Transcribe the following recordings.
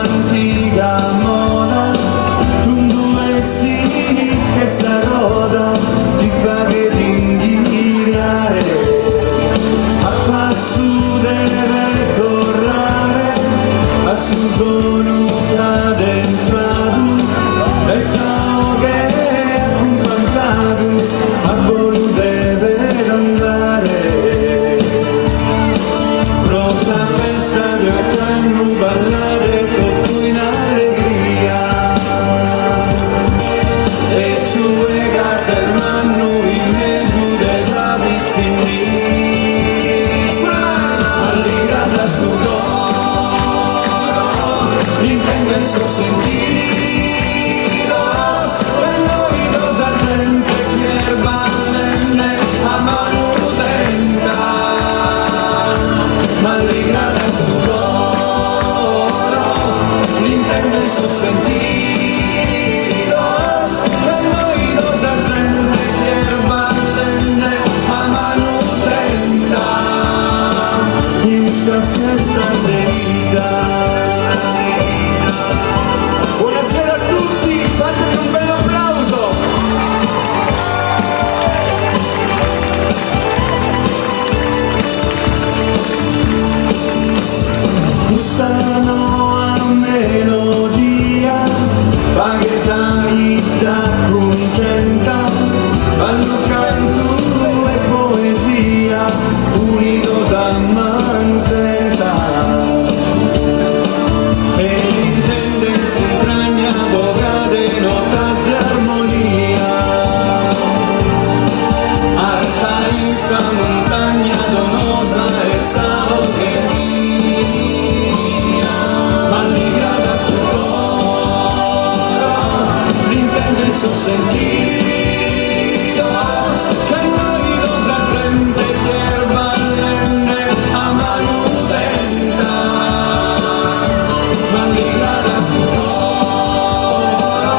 antica moda, tu dovessi che sa roda ti fa che ringhirare, a passo deve tornare, a su sono cadenzato, e so che è accompagnato, a volo deve andare. Rosa festa del canno ballare tutto in allegria, e sue case manno in mezzo dei sapizzini, alligrata su coro, l'intendo in suo sentito, e noi dos ardente fier ballenne a mano tenta, alligrata su coro, l'intendo in suo sentito, e noi dos ardente fier ballenne a mano tenta, in sa siesta deriva. Buonasera a tutti, fatemi un bel applauso. Gustano a melodia, fa che sai già contenta, vanno canto e poesia, unidos a mantenta. E l'intende si entraña boca de notas de armonía, alta esa montaña donosa esa boquería, alligrata su coro, l'intende in suo sentito, che noi dos al frente fier ballenne a mano tenta, alligrata su coro,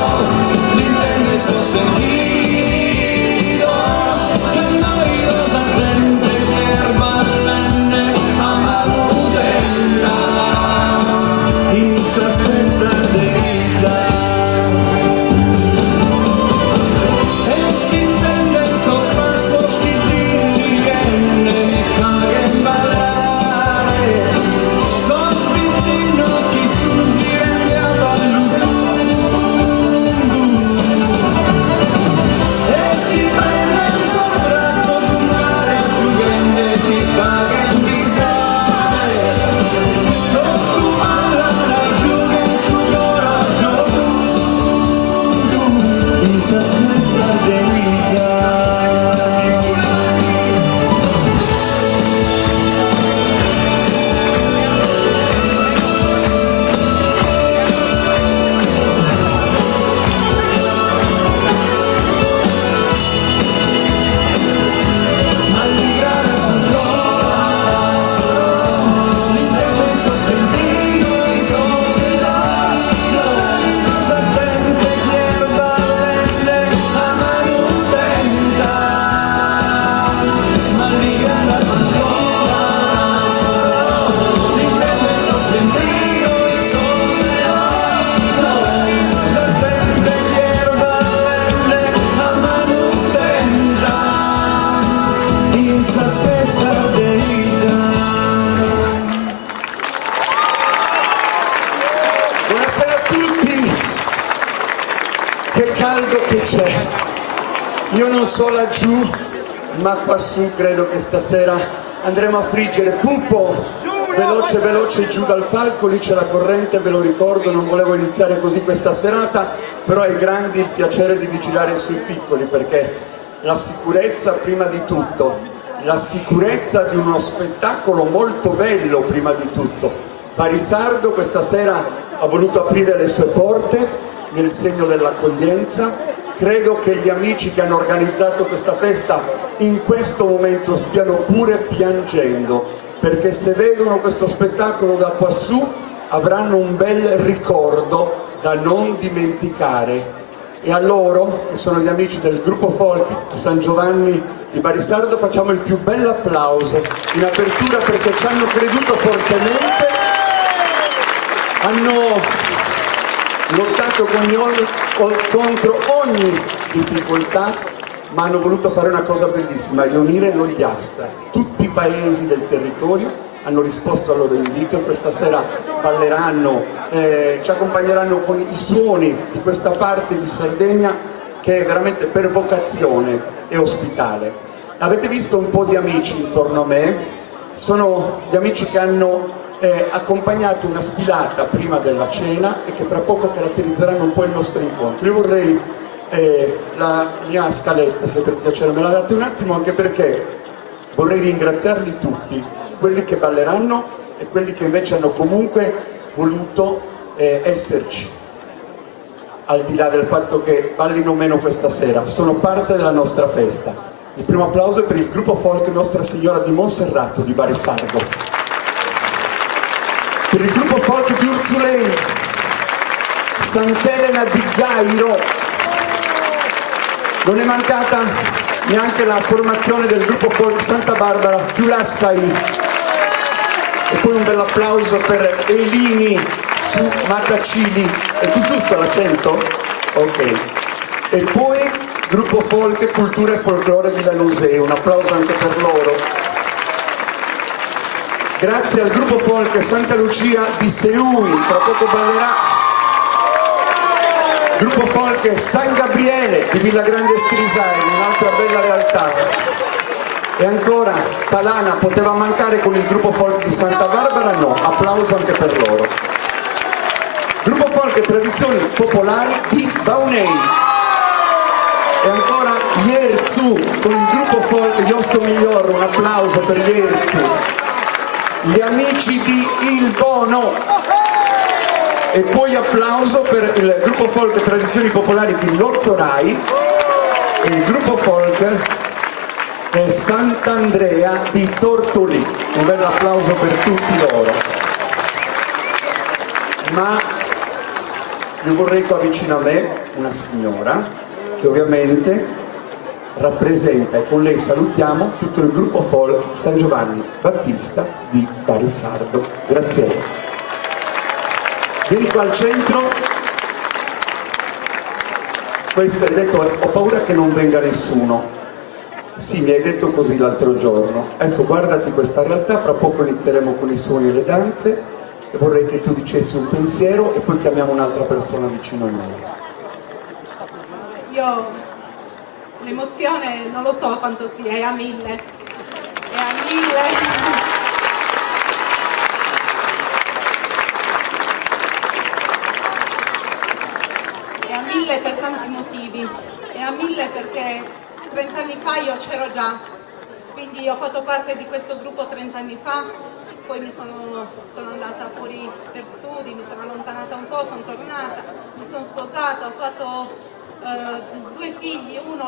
l'intende in suo sentito, che noi dos al frente fier ballenne a mano tenta, in sa stessa deriva. E si intende in sos pasos chi dirigenne mi fa che ballare, sos pintinos chi surgiren de a ballutundu, e si prende in sos brazos un mare giugende ti fa che bisare, non tu mala la giuga in su coraggio tundu, in sa stessa deriva. Alligrata su coro, l'intendo in suo sentito, in società, noi sos attente fier ballenne a mano tenta, alligrata su coro, l'intendo in suo sentito, in società, noi sos attente fier ballenne a mano tenta, in sa stessa deriva. Buonasera a tutti, che caldo che c'è. Io non so laggiù, ma quassù credo che stasera andremo a friggere. Pupo, veloce veloce giù dal palco, lì c'è la corrente, ve lo ricordo, non volevo iniziare così questa serata, però ai grandi il piacere di vigilare sui piccoli, perché la sicurezza prima di tutto, la sicurezza di uno spettacolo molto bello prima di tutto. Barisardo questa sera ha voluto aprire le sue porte nel segno dell'accoglienza. Credo che gli amici che hanno organizzato questa festa in questo momento stiano pure piangendo, perché se vedono questo spettacolo da quassù avranno un bel ricordo da non dimenticare. E a loro, che sono gli amici del gruppo folk San Giovanni di Barisardo, facciamo il più bel applauso in apertura, perché ci hanno creduto fortemente hanno lottato contro ogni difficoltà, ma hanno voluto fare una cosa bellissima, riunire l'Ogliastra. Tutti i paesi del territorio hanno risposto al loro invito e questa sera balleranno, ci accompagneranno con i suoni di questa parte di Sardegna che è veramente per vocazione e ospitale. Avete visto un po' di amici intorno a me? Sono gli amici che hanno accompagnato una sfilata prima della cena e che tra poco caratterizzeranno un po' il nostro incontro. Io vorrei la mia scaletta, se per piacere me la date un attimo, anche perché vorrei ringraziarli tutti, quelli che balleranno e quelli che invece hanno comunque voluto esserci, al di là del fatto che ballino meno questa sera, sono parte della nostra festa. Il primo applauso è per il gruppo folk Nostra Signora di Monserrato di Bari Sardo, per il gruppo folk di Urzulei, Sant'Elena di Gairo. Non è mancata neanche la formazione del gruppo folk Santa Barbara di Ulassai. E poi un bel applauso per Elini su Matacili. È più giusto l'accento? Ok. E poi gruppo folk Cultura e Folklore di Lanusei. Un applauso anche per loro. Grazie al gruppo folk Santa Lucia di Seui, tra poco ballerà. Gruppo folk San Gabriele di Villa Grande Strisai, un'altra bella realtà. E ancora Talana poteva mancare con il gruppo folk di Santa Barbara? No, applauso anche per loro. Gruppo folk e tradizioni popolari di Baunei. E ancora Ierzu con il gruppo folk Josto Miglior, un applauso per Ierzu. Gli amici di Il Bono. E poi applauso per il gruppo folk e tradizioni popolari di Lozzorai e il gruppo folk Sant'Andrea di Tortolì. Un bel applauso per tutti loro. Ma io vorrei qua vicino a me una signora che ovviamente rappresenta, e con lei salutiamo tutto il gruppo folk San Giovanni Battista di Bari Sardo. Grazie. Vieni qua al centro. Questo hai detto, ho paura che non venga nessuno. Sì, mi hai detto così l'altro giorno. Adesso guardati questa realtà, fra poco inizieremo con i suoni e le danze e vorrei che tu dicessi un pensiero e poi chiamiamo un'altra persona vicino a noi. Io l'emozione non lo so quanto sia, è a 1000. È a 1000. Per tanti motivi, e a 1000 perché 30 anni fa io c'ero già, quindi ho fatto parte di questo gruppo 30 anni fa, poi sono andata fuori per studi, mi sono allontanata un po', sono tornata, mi sono sposata, ho fatto 2 figli, uno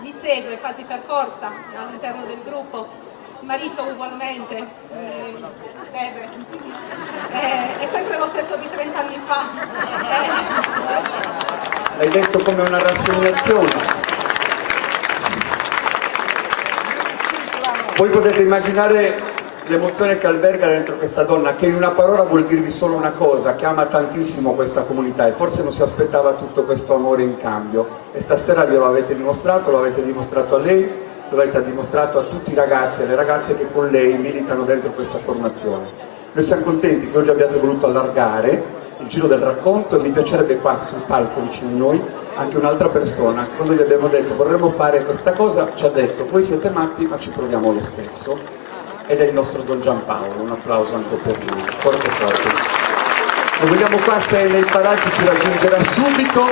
mi segue quasi per forza all'interno del gruppo, il marito ugualmente, beve, è sempre lo stesso di 30 anni fa. L'hai detto come una rassegnazione. Voi potete immaginare l'emozione che alberga dentro questa donna, che in una parola vuol dirvi solo una cosa, che ama tantissimo questa comunità e forse non si aspettava tutto questo amore in cambio. E stasera glielo avete dimostrato, lo avete dimostrato a lei, lo avete dimostrato a tutti i ragazzi e le ragazze che con lei militano dentro questa formazione. Noi siamo contenti che oggi abbiate voluto allargare il giro del racconto e mi piacerebbe qua sul palco vicino a noi anche un'altra persona. Quando gli abbiamo detto vorremmo fare questa cosa ci ha detto voi siete matti ma ci proviamo lo stesso, ed è il nostro Don Giampaolo. Un applauso anche per lui, forte forte. Lo vediamo qua, se è nei paraggi ci raggiungerà subito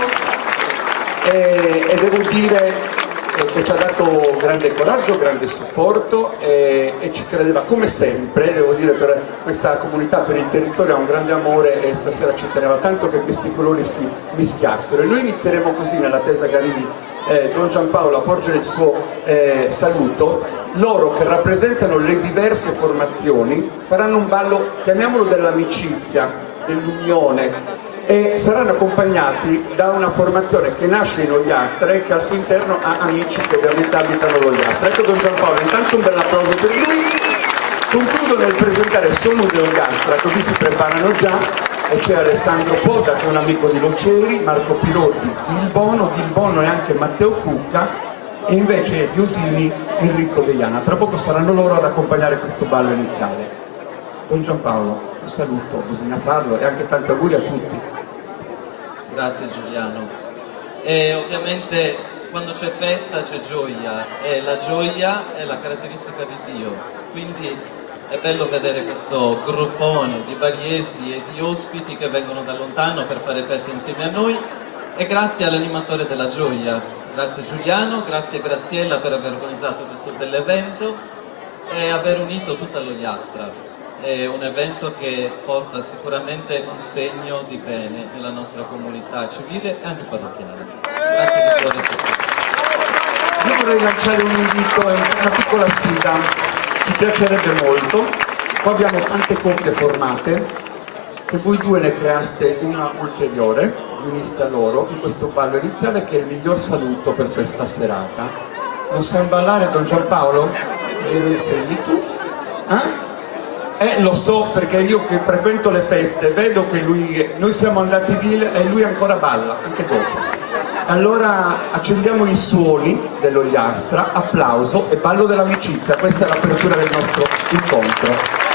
e devo dire che ci ha dato grande coraggio, grande supporto e ci credeva come sempre, devo dire, per questa comunità, per il territorio, ha un grande amore e stasera ci teneva tanto che questi colori si mischiassero. E noi inizieremo così nell'attesa che arrivi Don Giampaolo a porgere il suo saluto. Loro che rappresentano le diverse formazioni faranno un ballo, chiamiamolo dell'amicizia, dell'unione, e saranno accompagnati da una formazione che nasce in Ogliastra e che al suo interno ha amici che ovviamente abitano l'Ogliastra. Ecco Don Giampaolo, intanto un bel applauso per lui Concludo nel presentare solo dell'Ogliastra, così si preparano già, e c'è Alessandro Podda che è un amico di Loceri, Marco Pilotti di Il Bono e anche Matteo Cucca, e invece di Osini Enrico Deiana. Tra poco saranno loro ad accompagnare questo ballo iniziale. Don Giampaolo, un saluto, bisogna farlo, e anche tanti auguri a tutti. Grazie Giuliano. E ovviamente quando c'è festa c'è gioia, e la gioia è la caratteristica di Dio, quindi è bello vedere questo gruppone di variesi e di ospiti che vengono da lontano per fare festa insieme a noi, e grazie all'animatore della gioia, grazie Giuliano, grazie Graziella per aver organizzato questo bell'evento e aver unito tutta l'Ogliastra. È un evento che porta sicuramente un segno di bene nella nostra comunità civile e anche parrocchiale. Grazie di cuore a tutti. Io vorrei lanciare un invito e una piccola sfida, ci piacerebbe molto. Qua abbiamo tante coppie formate, che voi due ne creaste una ulteriore, vi uniste a loro in questo ballo iniziale che è il miglior saluto per questa serata. Non sai ballare, Don Giampaolo? Devi essere tu? Lo so, perché io che frequento le feste vedo che noi siamo andati via e lui ancora balla, anche dopo. Allora accendiamo i suoni dell'Ogliastra, applauso e ballo dell'amicizia. Questa è l'apertura del nostro incontro.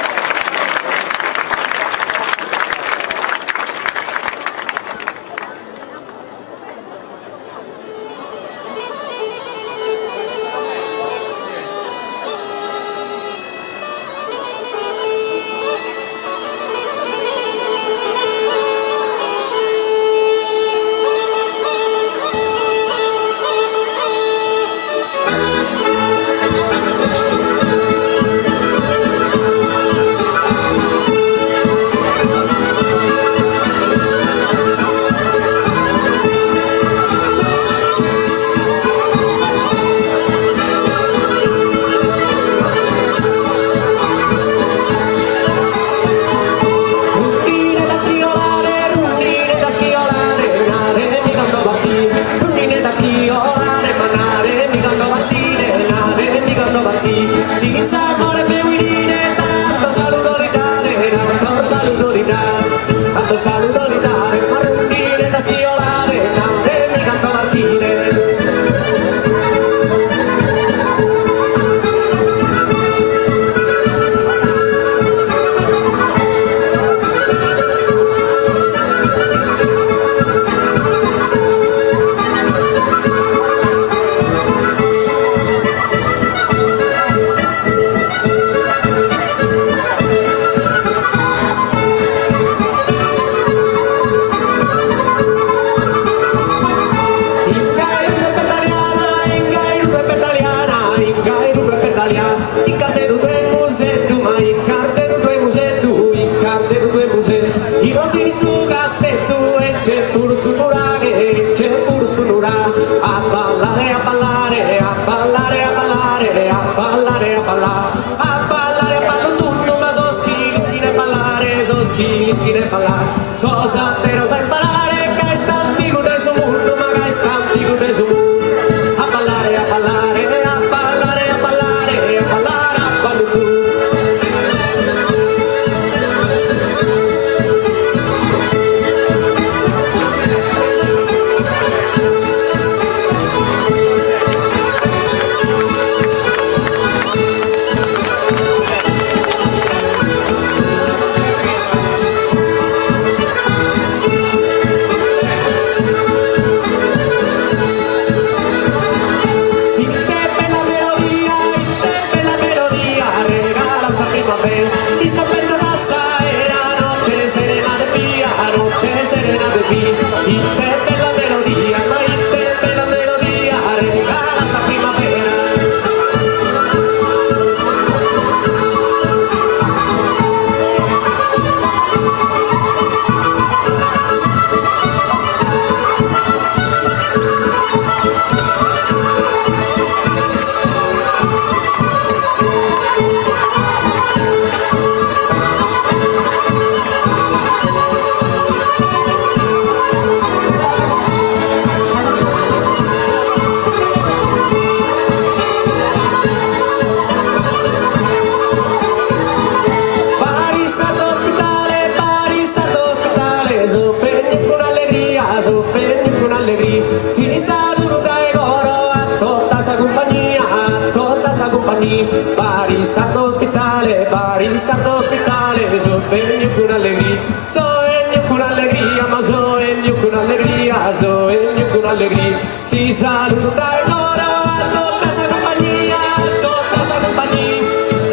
si saluta il coro a tutta sa compagnia, a tutta sa compagnia,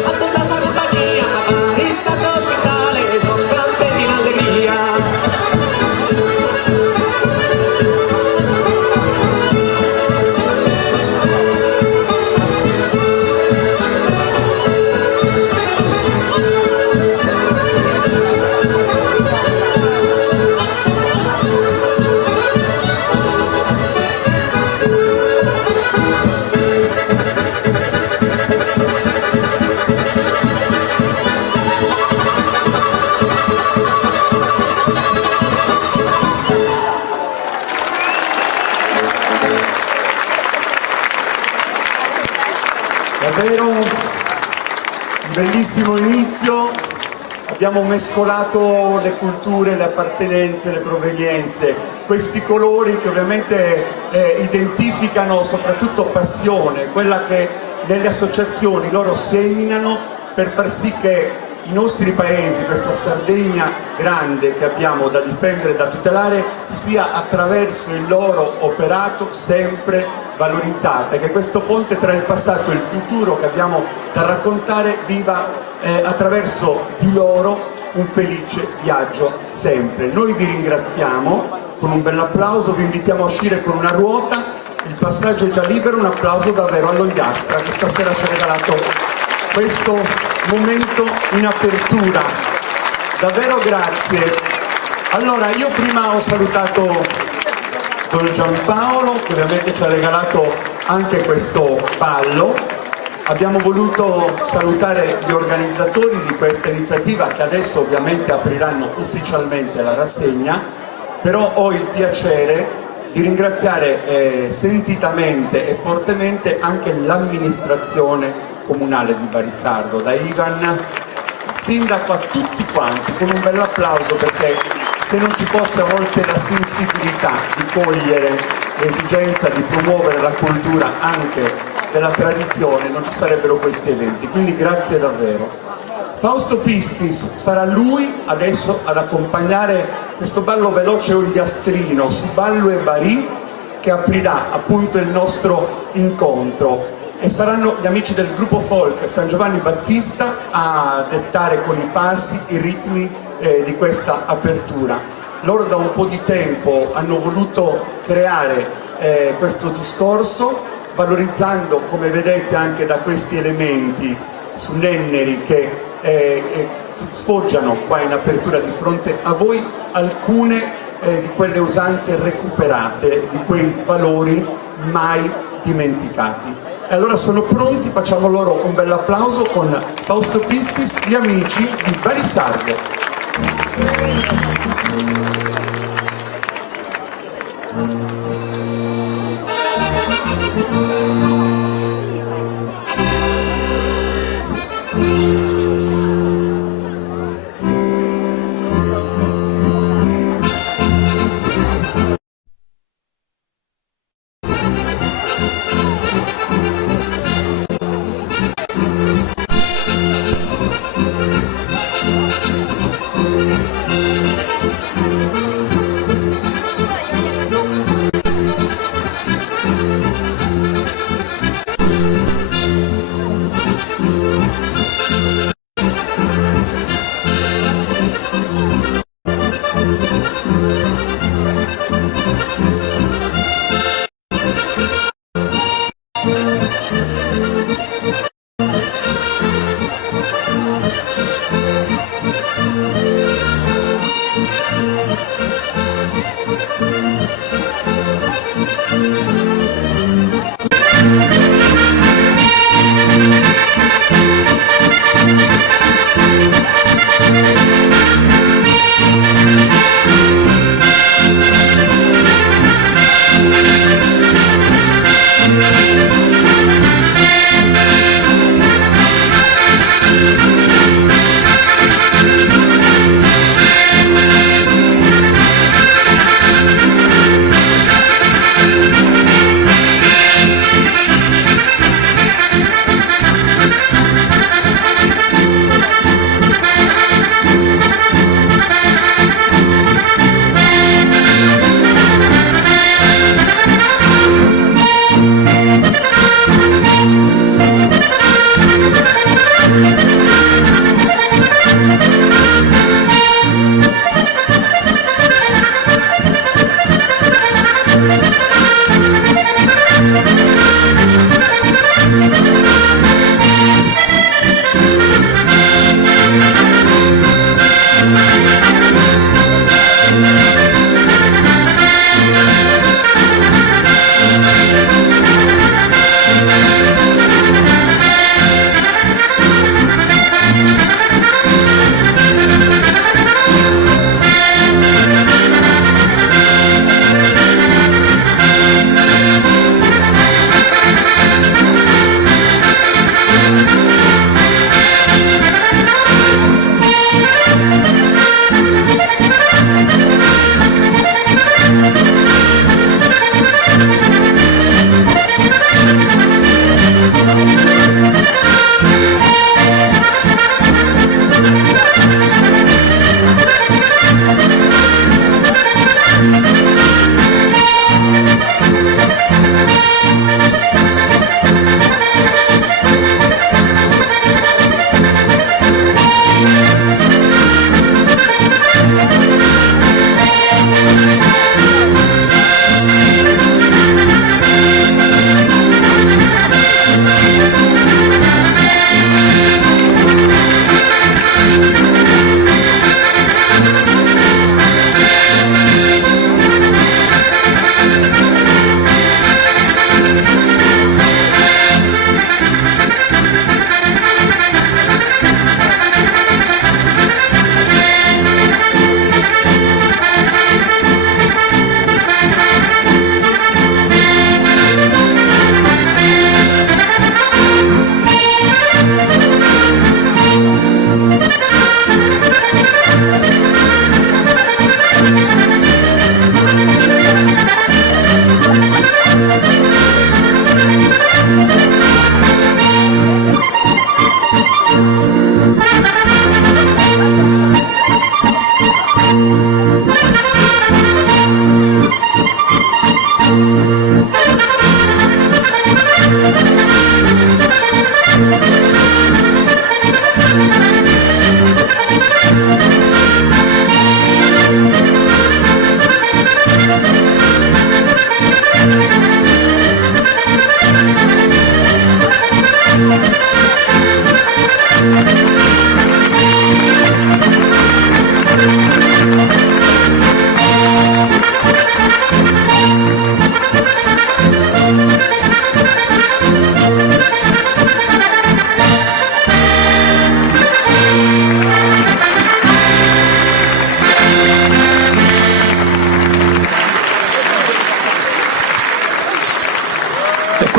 a tutta sa compagnia, a Paris all'ospedale, sono cantati in allegria. Davvero un bellissimo inizio, abbiamo mescolato le culture, le appartenenze, le provenienze, questi colori che ovviamente identificano soprattutto passione, quella che nelle associazioni loro seminano per far sì che i nostri paesi, questa Sardegna grande che abbiamo da difendere e da tutelare, sia attraverso il loro operato sempre valorizzata, che questo ponte tra il passato e il futuro che abbiamo da raccontare viva attraverso di loro un felice viaggio sempre. Noi vi ringraziamo con un bell'applauso, vi invitiamo a uscire con una ruota, il passaggio è già libero, un applauso davvero all'Ogliastra che stasera ci ha regalato questo momento in apertura. Davvero grazie. Allora, io prima ho salutato Don Giampaolo, che ovviamente ci ha regalato anche questo ballo. Abbiamo voluto salutare gli organizzatori di questa iniziativa che adesso ovviamente apriranno ufficialmente la rassegna, però ho il piacere di ringraziare sentitamente e fortemente anche l'amministrazione comunale di Barisardo, da Ivan, sindaco, a tutti quanti, con un bel applauso, perché se non ci fosse a volte la sensibilità di cogliere l'esigenza di promuovere la cultura anche della tradizione, non ci sarebbero questi eventi, quindi grazie davvero. Fausto Pistis sarà lui adesso ad accompagnare questo ballo veloce ogliastrino su Ballo e Barì, che aprirà appunto il nostro incontro, e saranno gli amici del gruppo folk San Giovanni Battista a dettare con i passi i ritmi di questa apertura. Loro da un po' di tempo hanno voluto creare questo discorso, valorizzando, come vedete anche da questi elementi su Nenneri che si sfoggiano qua in apertura di fronte a voi, alcune di quelle usanze recuperate, di quei valori mai dimenticati. E allora sono pronti, facciamo loro un bel applauso con Fausto Pistis, gli amici di Barisardo.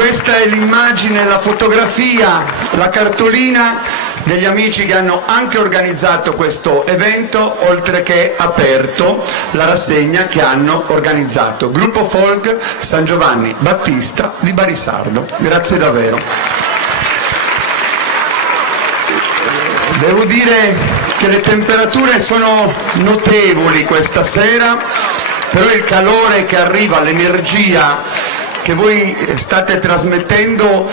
questa è l'immagine, la fotografia, la cartolina degli amici che hanno anche organizzato questo evento, oltre che aperto la rassegna che hanno organizzato. Gruppo Folk San Giovanni Battista di Barisardo. Grazie davvero. Devo dire che le temperature sono notevoli questa sera, però il calore che arriva, l'energia che voi state trasmettendo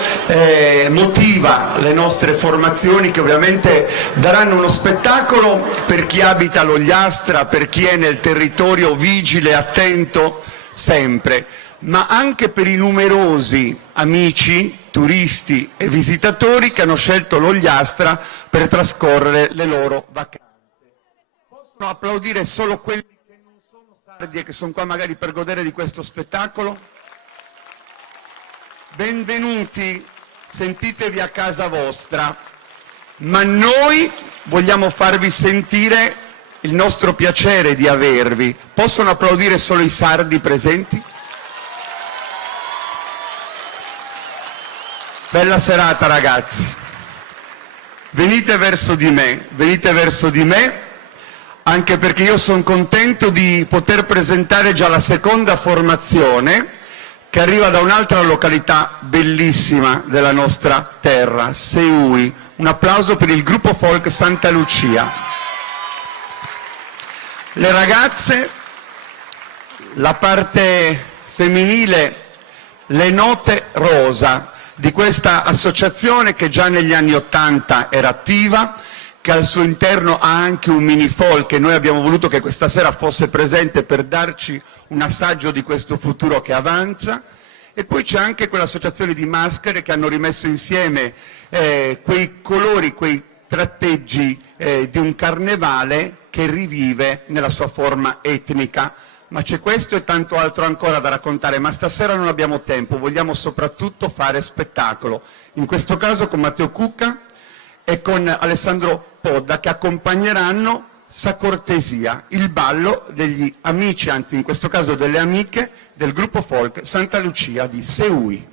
motiva le nostre formazioni, che ovviamente daranno uno spettacolo per chi abita l'Ogliastra, per chi è nel territorio vigile, attento sempre, ma anche per i numerosi amici, turisti e visitatori che hanno scelto l'Ogliastra per trascorrere le loro vacanze. Possono applaudire solo quelli che non sono sardi e che sono qua magari per godere di questo spettacolo? Benvenuti, sentitevi a casa vostra, ma noi vogliamo farvi sentire il nostro piacere di avervi. Possono applaudire solo i sardi presenti? Bella serata ragazzi. Venite verso di me, anche perché io sono contento di poter presentare già la seconda formazione che arriva da un'altra località bellissima della nostra terra, Seui. Un applauso per il gruppo folk Santa Lucia. Le ragazze, la parte femminile, le note rosa di questa associazione che già negli anni '80 era attiva, che al suo interno ha anche un mini folk, e noi abbiamo voluto che questa sera fosse presente per darci un assaggio di questo futuro che avanza. E poi c'è anche quell'associazione di maschere che hanno rimesso insieme quei colori, quei tratteggi di un carnevale che rivive nella sua forma etnica. Ma c'è questo e tanto altro ancora da raccontare, ma stasera non abbiamo tempo, vogliamo soprattutto fare spettacolo. In questo caso con Matteo Cucca e con Alessandro Podda, che accompagneranno Sa Cortesia, il ballo degli amici, anzi in questo caso delle amiche, del gruppo folk Santa Lucia di Seui.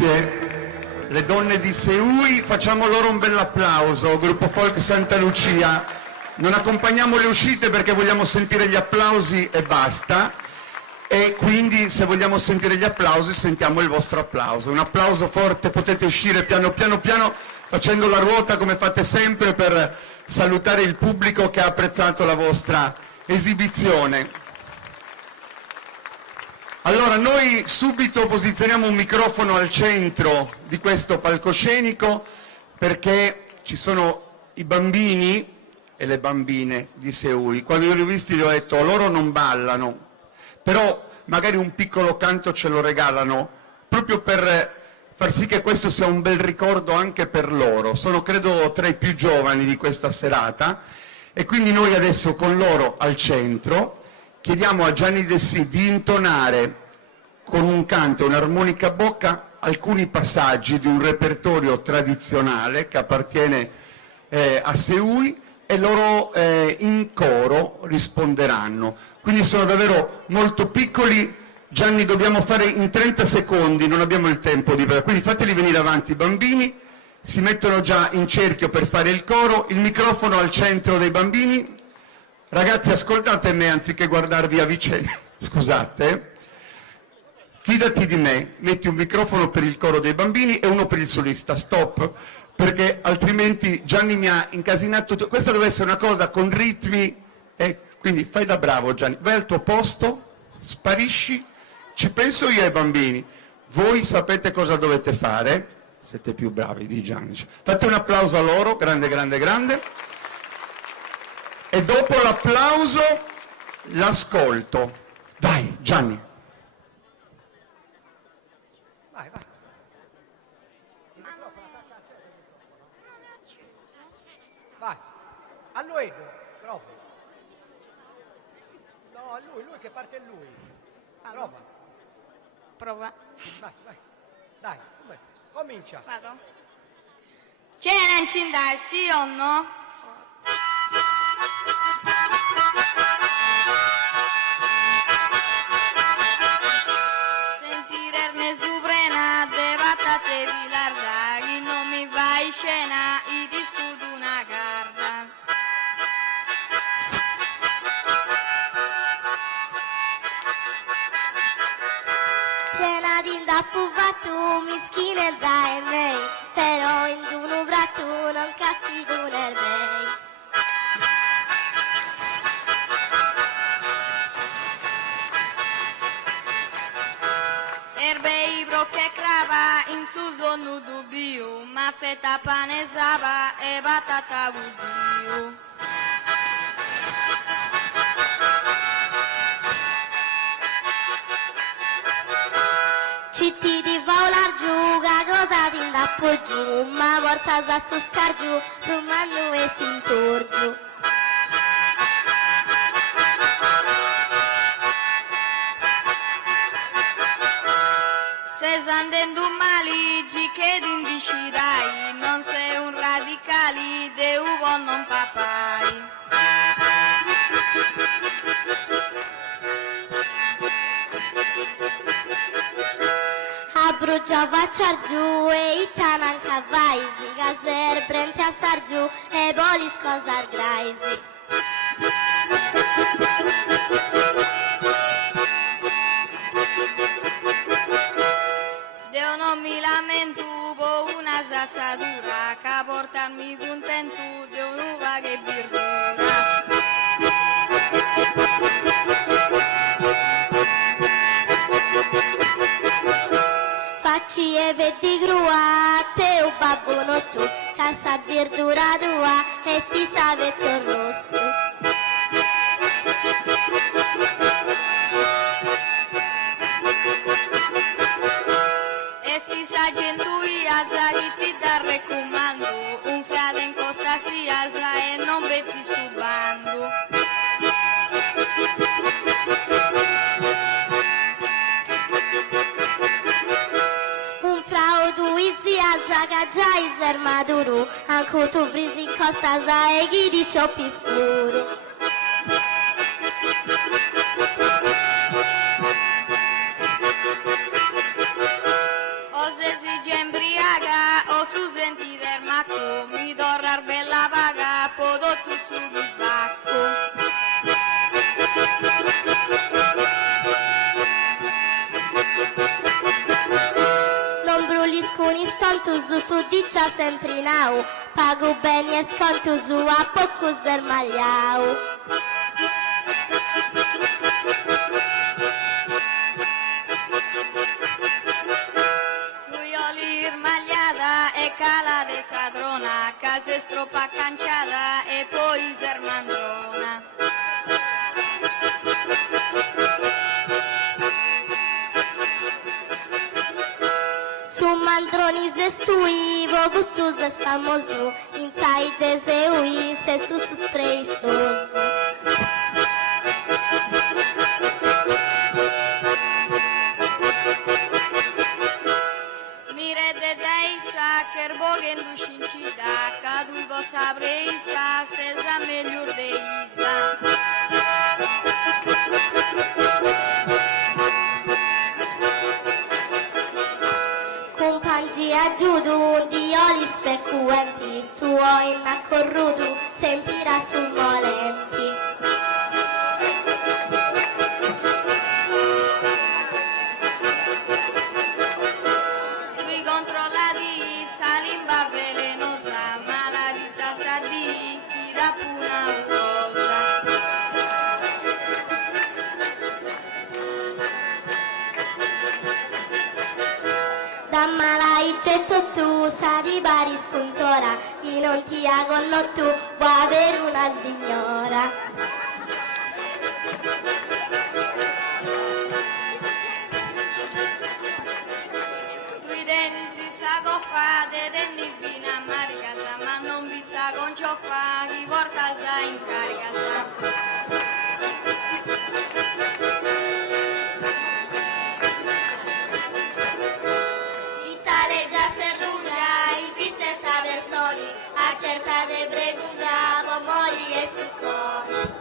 Grazie. Le donne di Seui, facciamo loro un bel applauso, gruppo folk Santa Lucia. Non accompagniamo le uscite perché vogliamo sentire gli applausi e basta. E quindi se vogliamo sentire gli applausi sentiamo il vostro applauso. Un applauso forte, potete uscire piano piano facendo la ruota come fate sempre per salutare il pubblico che ha apprezzato la vostra esibizione. Allora noi subito posizioniamo un microfono al centro di questo palcoscenico perché ci sono i bambini e le bambine di Seui. Quando io li ho visti gli ho detto loro non ballano, però magari un piccolo canto ce lo regalano proprio per far sì che questo sia un bel ricordo anche per loro. Sono credo tra i più giovani di questa serata e quindi noi adesso con loro al centro chiediamo a Gianni Dessì di intonare con un canto e un'armonica a bocca alcuni passaggi di un repertorio tradizionale che appartiene a Seui e loro in coro risponderanno. Quindi sono davvero molto piccoli. Gianni, dobbiamo fare in 30 secondi, non abbiamo il tempo quindi fateli venire avanti i bambini, si mettono già in cerchio per fare il coro, il microfono al centro dei bambini. Ragazzi, ascoltate me anziché guardarvi a vicenda, scusate, fidati di me, metti un microfono per il coro dei bambini e uno per il solista, stop, perché altrimenti Gianni mi ha incasinato tutto. Questa deve essere una cosa con ritmi, quindi fai da bravo Gianni, vai al tuo posto, sparisci, ci penso io ai bambini, voi sapete cosa dovete fare, siete più bravi di Gianni, fate un applauso a loro, grande grande grande, e dopo l'applauso l'ascolto. Vai Gianni. Vai, vai. Vai. A lui, proprio. No, a lui che parte è lui. Prova. Prova. Vai, vai. Dai, comincia. Vado. Cena incinta, sì o no? Sentirme suprema, debattate vilarda, chi non mi va in scena, i discuto una carta. Cena din da puvattu, mischine da e mei, però in un brattu non castigo nel mei. Erbei brocche crava, in su sono dubbio, ma fetta pane sava e batata budio. Citti di volar giù, che cosa ti da giù, ma porta a suscar giù, rumando e si intorgiù. Se sandendo maligi che t'indicirai, non sei un radicali, de ugo non papai. A brucia faccia giù e itanan cavaisi, caser brente a sar giù e bolis cosar graisi. Deo non mi lamento, po una sassatura, che portarmi contento, de un'uva che birrura. Facci e vedi grua, te un babbo nostro, casa verdura tua e sti savezzo rosso. E sti sargento iasa che ti dà raccomando, un frate in costa si alza e non metti sul bando. Un frau tu isi alza che già is maduro, anche tu frisi in costa sa e chi di shoppi scuro. Ose si podo tu su di bacco. Non brulisco un istante su dicia sempre in au, pago bene e sconto su a poco del magliau. Tuioli magliata e cala de sadrona, casa stroppa canciata e poi sermandrona. Su mandroni zestui, vogu sus des famosu, inside des eui, se sus preisosu. Mire de deisa, ker bogen dušincida, kad ujbo sabrejsa, se za meljur de ida. Kumpangi aggiudu, dioli specuenti, suo in accorrudu, sempira su molenti. Qui controllati, salimba velenosa, ma la vita sa di chi da puna urosa. Da malaicetto tu, sa di bari sconsola, chi non ti agonno tu, vuoi avere una signora. Tui deni si sa goffa, de deni fina maricasa, ma non vi sa con ciò fa, chi porta sa in caricasa. Itale già serrugia, il pisse sa del soli, a cerca de bregunga, pomori e succoni.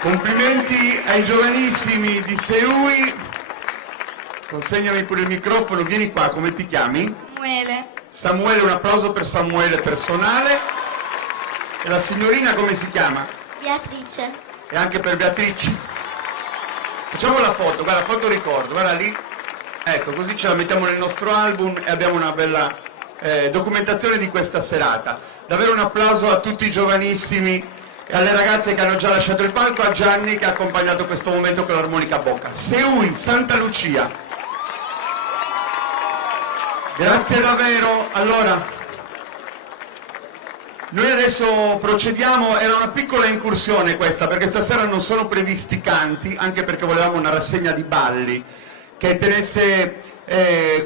Complimenti ai giovanissimi di Seui. Consegnami pure il microfono, vieni qua, come ti chiami? Muele. Samuele, un applauso per Samuele personale. E la signorina come si chiama? Beatrice. E anche per Beatrice. Facciamo la foto, guarda, foto ricordo, guarda lì. Ecco, così ce la mettiamo nel nostro album e abbiamo una bella documentazione di questa serata. Davvero un applauso a tutti i giovanissimi e alle ragazze che hanno già lasciato il palco, a Gianni che ha accompagnato questo momento con l'armonica a bocca. Seui, Santa Lucia. Grazie davvero. Allora, noi adesso procediamo, era una piccola incursione questa, perché stasera non sono previsti canti, anche perché volevamo una rassegna di balli che tenesse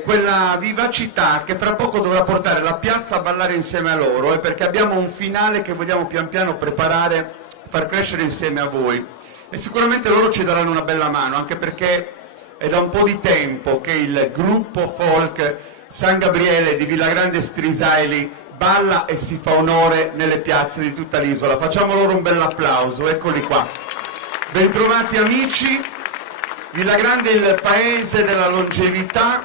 quella vivacità che fra poco dovrà portare la piazza a ballare insieme a loro, perché abbiamo un finale che vogliamo pian piano preparare, far crescere insieme a voi. E sicuramente loro ci daranno una bella mano, anche perché è da un po' di tempo che il gruppo folk San Gabriele di Villagrande Strisaili balla e si fa onore nelle piazze di tutta l'isola. Facciamo loro un bel applauso, eccoli qua. Bentrovati amici. Villagrande è il paese della longevità.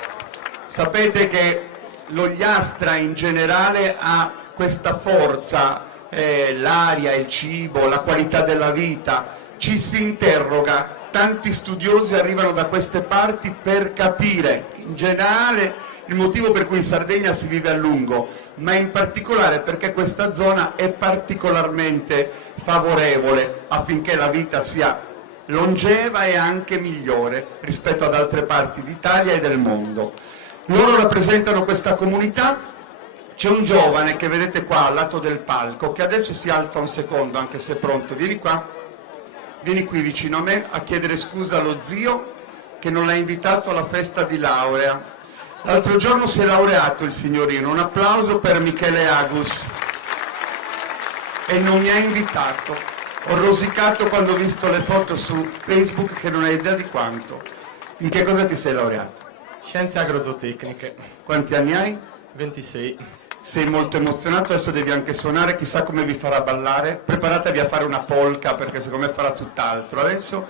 Sapete che l'Ogliastra in generale ha questa forza, l'aria, il cibo, la qualità della vita. Ci si interroga, tanti studiosi arrivano da queste parti per capire in generale il motivo per cui in Sardegna si vive a lungo, ma in particolare perché questa zona è particolarmente favorevole affinché la vita sia longeva e anche migliore rispetto ad altre parti d'Italia e del mondo. Loro rappresentano questa comunità. C'è un giovane che vedete qua al lato del palco che adesso si alza un secondo, anche se è pronto. Vieni qua, vieni qui vicino a me a chiedere scusa allo zio che non l'ha invitato alla festa di laurea. L'altro giorno si è laureato il signorino, un applauso per Michele Agus, e non mi ha invitato. Ho rosicato quando ho visto le foto su Facebook che non hai idea di quanto. In che cosa ti sei laureato? Scienze agrozootecniche. Quanti anni hai? 26. Sei molto emozionato, adesso devi anche suonare, chissà come vi farà ballare. Preparatevi a fare una polka perché secondo me farà tutt'altro. Adesso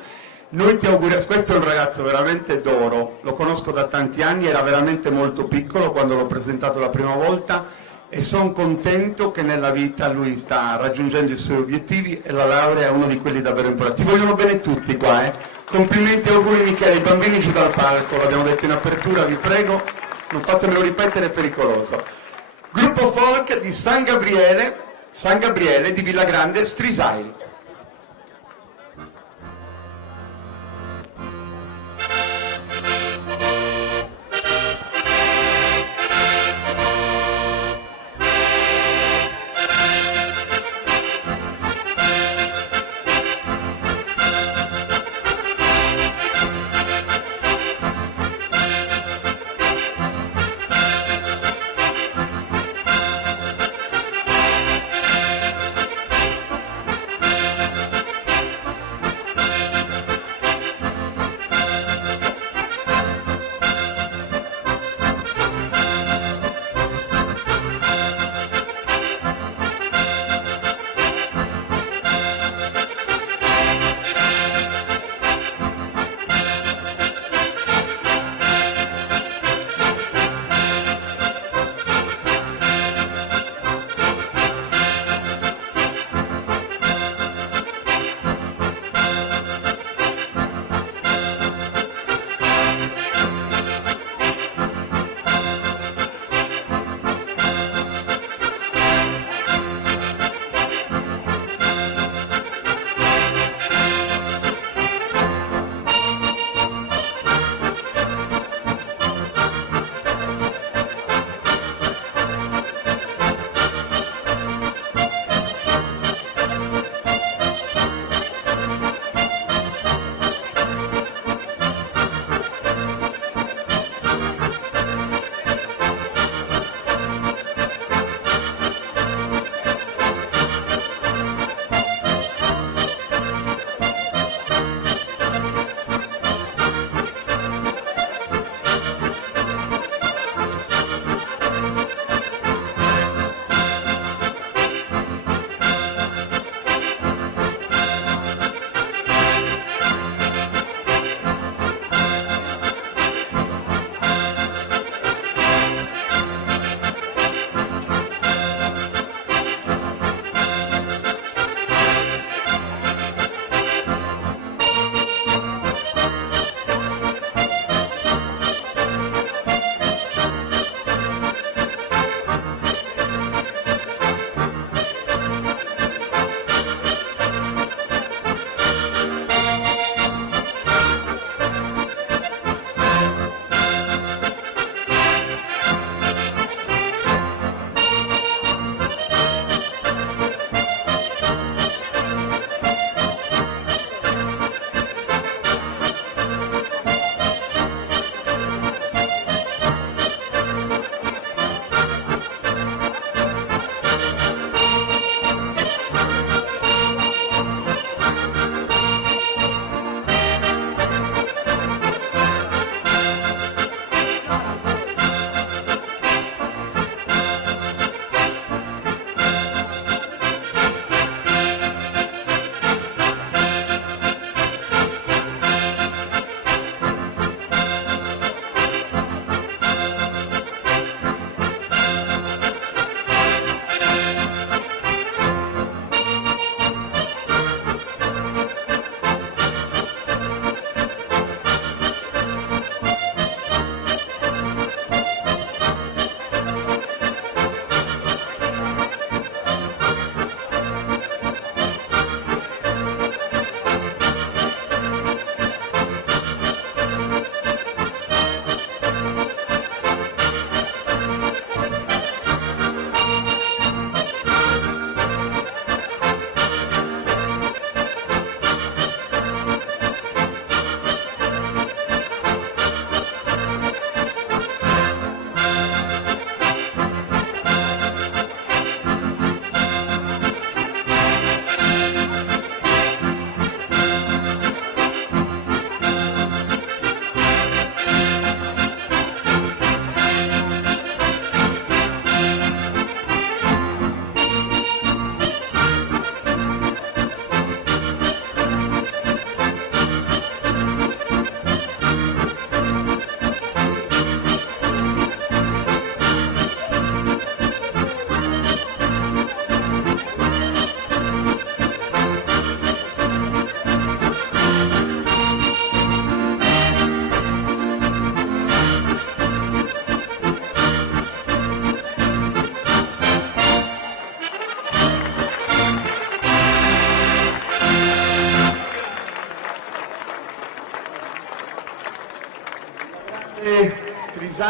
Noi ti auguriamo, questo è un ragazzo veramente d'oro, lo conosco da tanti anni, era veramente molto piccolo quando l'ho presentato la prima volta e sono contento che nella vita lui sta raggiungendo i suoi obiettivi e la laurea è uno di quelli davvero importanti. Ti vogliono bene tutti qua, eh? Complimenti e auguri Michele, i bambini giù dal palco, l'abbiamo detto in apertura, vi prego, non fatemelo ripetere, è pericoloso. Gruppo folk di San Gabriele di Villagrande Strisaili.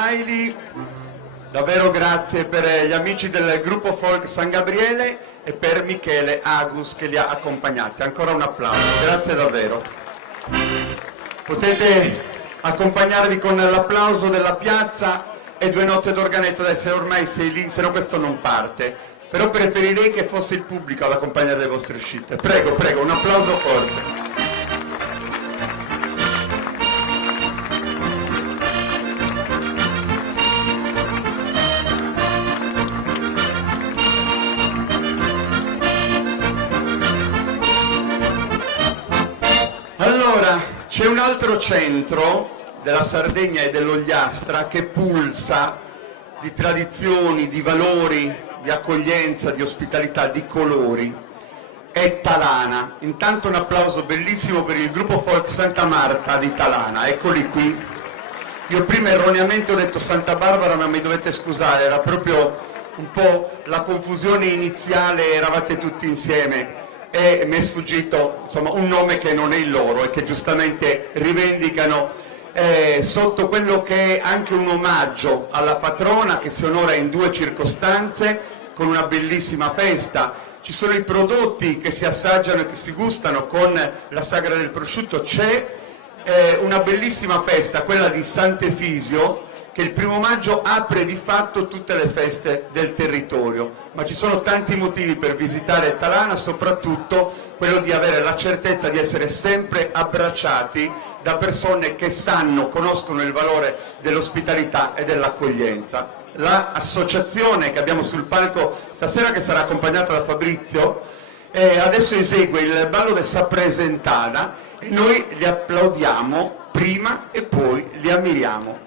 Smiley, davvero grazie per gli amici del gruppo Folk San Gabriele e per Michele Agus che li ha accompagnati. Ancora un applauso, grazie davvero. Potete accompagnarvi con l'applauso della piazza e 2 note d'organetto, adesso ormai sei lì, se no questo non parte. Però preferirei che fosse il pubblico ad accompagnare le vostre uscite. Prego, prego, un applauso forte. Allora, c'è un altro centro della Sardegna e dell'Ogliastra che pulsa di tradizioni, di valori, di accoglienza, di ospitalità, di colori. È Talana. Intanto un applauso bellissimo per il gruppo Folk Santa Marta di Talana. Eccoli qui. Io prima erroneamente ho detto Santa Barbara, ma mi dovete scusare, era proprio un po' la confusione iniziale, eravate tutti insieme. E mi è sfuggito insomma un nome che non è il loro e che giustamente rivendicano sotto quello che è anche un omaggio alla patrona che si onora in 2 circostanze con una bellissima festa. Ci sono i prodotti che si assaggiano e che si gustano con la Sagra del Prosciutto, c'è una bellissima festa, quella di Sant'Efisio, che il 1° maggio apre di fatto tutte le feste del territorio, ma ci sono tanti motivi per visitare Talana, soprattutto quello di avere la certezza di essere sempre abbracciati da persone che sanno, conoscono il valore dell'ospitalità e dell'accoglienza. L'associazione che abbiamo sul palco stasera, che sarà accompagnata da Fabrizio, adesso esegue il ballo de Sa Presentada e noi li applaudiamo prima e poi li ammiriamo.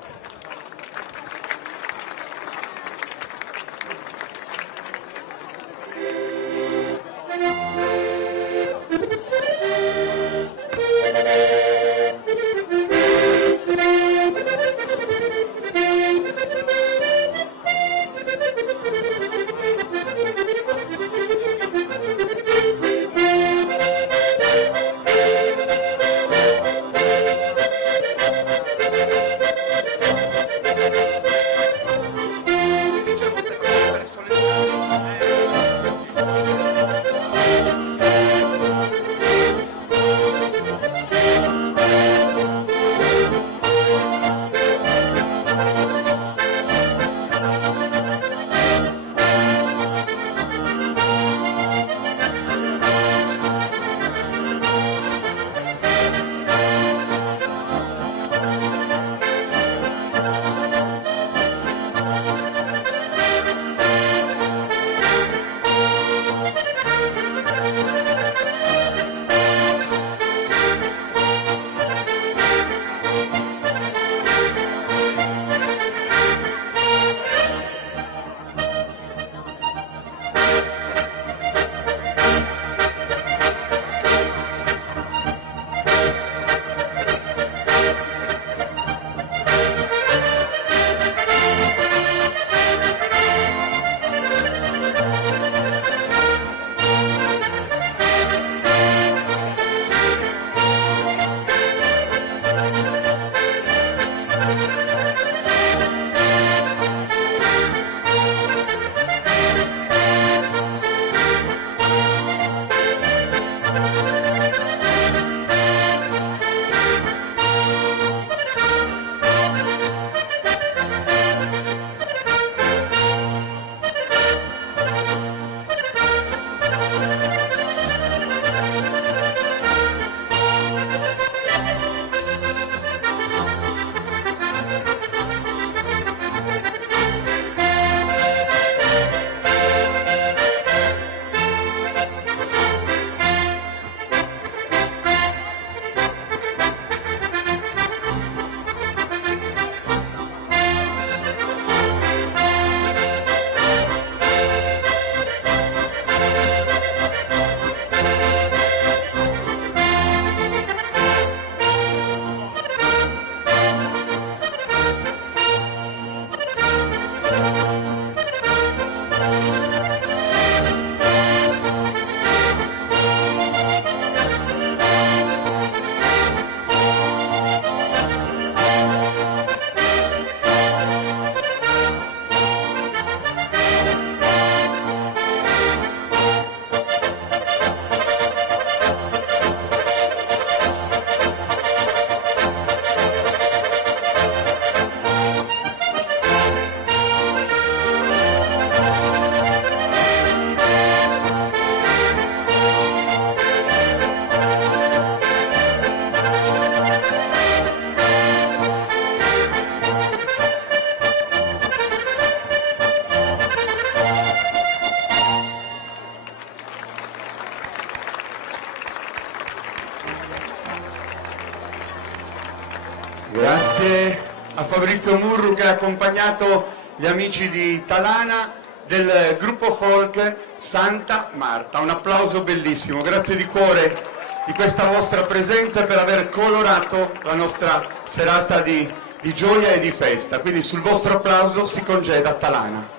Fabrizio Murru che ha accompagnato gli amici di Talana del gruppo folk Santa Marta. Un applauso bellissimo, grazie di cuore di questa vostra presenza per aver colorato la nostra serata di gioia e di festa. Quindi sul vostro applauso si congeda Talana.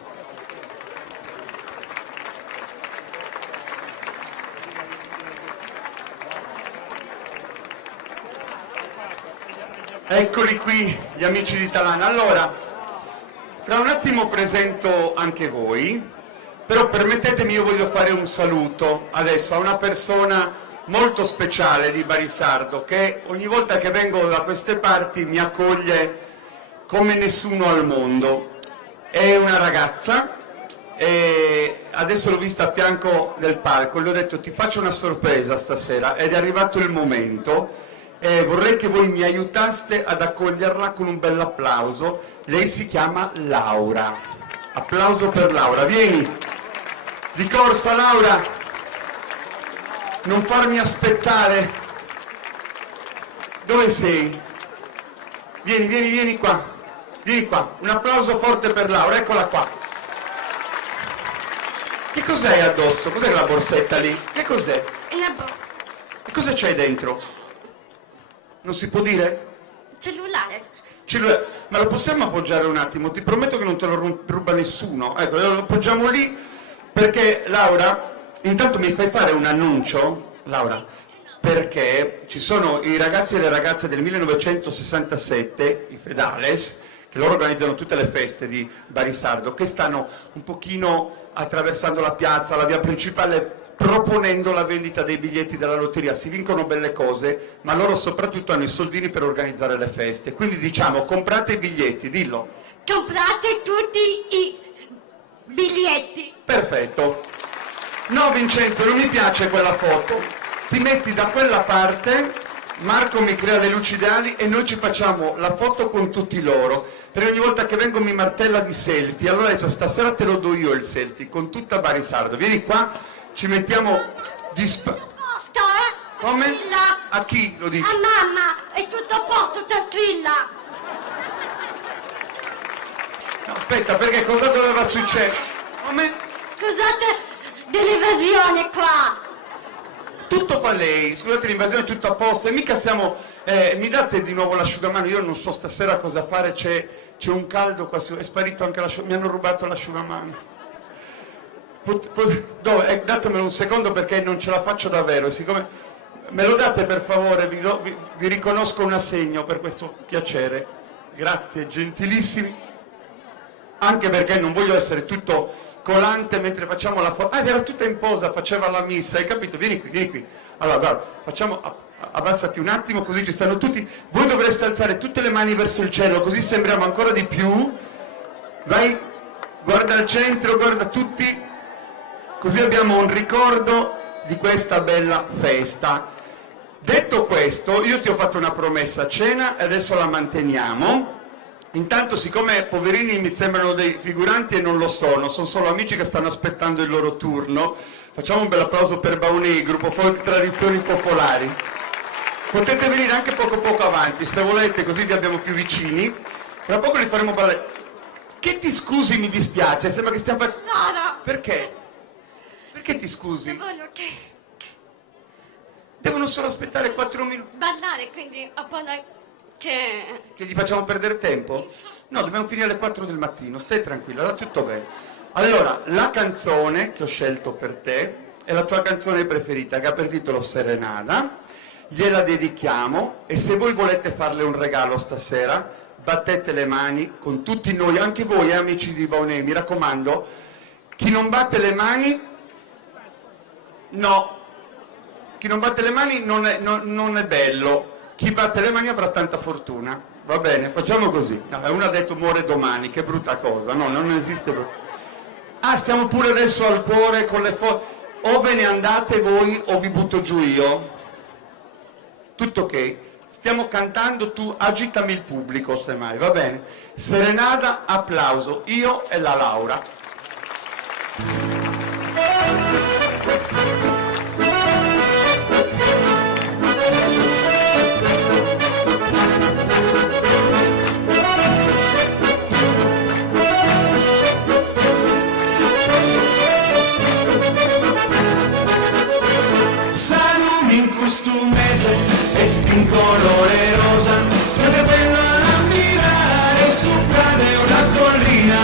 Eccoli qui gli amici di Talana. Allora, fra un attimo presento anche voi, però permettetemi, io voglio fare un saluto adesso a una persona molto speciale di Barisardo che ogni volta che vengo da queste parti mi accoglie come nessuno al mondo. È una ragazza e adesso l'ho vista a fianco del palco, le ho detto ti faccio una sorpresa stasera ed è arrivato il momento. Vorrei che voi mi aiutaste ad accoglierla con un bel applauso. Lei si chiama Laura. Applauso per Laura. Vieni. Di corsa, Laura. Non farmi aspettare. Dove sei? Vieni qua. Vieni qua. Un applauso forte per Laura. Eccola qua. Che cos'hai addosso? Cos'è la borsetta lì? Che cos'è? E cosa c'hai dentro? Non si può dire? Cellulare. Ma lo possiamo appoggiare un attimo? Ti prometto che non te lo ruba nessuno. Ecco, lo appoggiamo lì perché Laura, intanto mi fai fare un annuncio, Laura, perché ci sono i ragazzi e le ragazze del 1967, i Fedales, che loro organizzano tutte le feste di Barisardo, che stanno un pochino attraversando la piazza, la via principale, proponendo la vendita dei biglietti della lotteria. Si vincono belle cose, ma loro soprattutto hanno i soldini per organizzare le feste. Quindi diciamo, comprate i biglietti, dillo. Comprate tutti i biglietti. Perfetto. No, Vincenzo, non mi piace quella foto. Ti metti da quella parte, Marco mi crea le luci ideali e noi ci facciamo la foto con tutti loro. Perché ogni volta che vengo mi martella di selfie. Allora adesso stasera te lo do io il selfie, con tutta Barisardo. Vieni qua. Ci mettiamo di Come? Tranquilla. A chi lo dici? A mamma, è tutto a posto, tranquilla. No, aspetta, perché cosa doveva succedere? Come? Scusate dell'evasione qua. Tutto fa lei, scusate l'invasione, tutto a posto, e mica siamo... mi date di nuovo l'asciugamano? Io non so stasera cosa fare, c'è un caldo qua, è sparito anche l'asciugamano, mi hanno rubato l'asciugamano. Dove? Datemelo un secondo perché non ce la faccio davvero, siccome me lo date per favore, vi riconosco un assegno per questo piacere, grazie, gentilissimi, anche perché non voglio essere tutto colante mentre facciamo la foto. Era tutta in posa, faceva la missa, hai capito? Vieni qui. Allora, guarda, facciamo, abbassati un attimo così ci stanno tutti, voi dovreste alzare tutte le mani verso il cielo così sembriamo ancora di più, vai, guarda al centro, guarda tutti. Così abbiamo un ricordo di questa bella festa. Detto questo, io ti ho fatto una promessa a cena e adesso la manteniamo. Intanto, siccome poverini mi sembrano dei figuranti e non lo sono solo amici che stanno aspettando il loro turno, facciamo un bel applauso per Baunì, gruppo folk tradizioni popolari. Potete venire anche poco avanti, se volete, così vi abbiamo più vicini. Tra poco li faremo ballare. Che ti scusi, mi dispiace, sembra che stiamo facendo... No. Perché? Perché ti scusi? Voglio che Devono solo aspettare 4 minuti. ballare, quindi che Che gli facciamo perdere tempo? No, dobbiamo finire alle 4 del mattino, stai tranquilla, va tutto bene. Allora, la canzone che ho scelto per te è la tua canzone preferita, che ha per titolo Serenada, gliela dedichiamo e se voi volete farle un regalo stasera, battete le mani con tutti noi, anche voi amici di Baunè, mi raccomando, chi non batte le mani... No, chi non batte le mani non è bello, chi batte le mani avrà tanta fortuna, va bene, facciamo così. No, uno ha detto muore domani, che brutta cosa, no, non esiste. Stiamo pure adesso al cuore con le foto, o ve ne andate voi o vi butto giù io, tutto ok, stiamo cantando, tu agitami il pubblico semmai, va bene? Serenada, applauso, io e la Laura. in colore rosa, che bello da ammirare, sopra di una collina.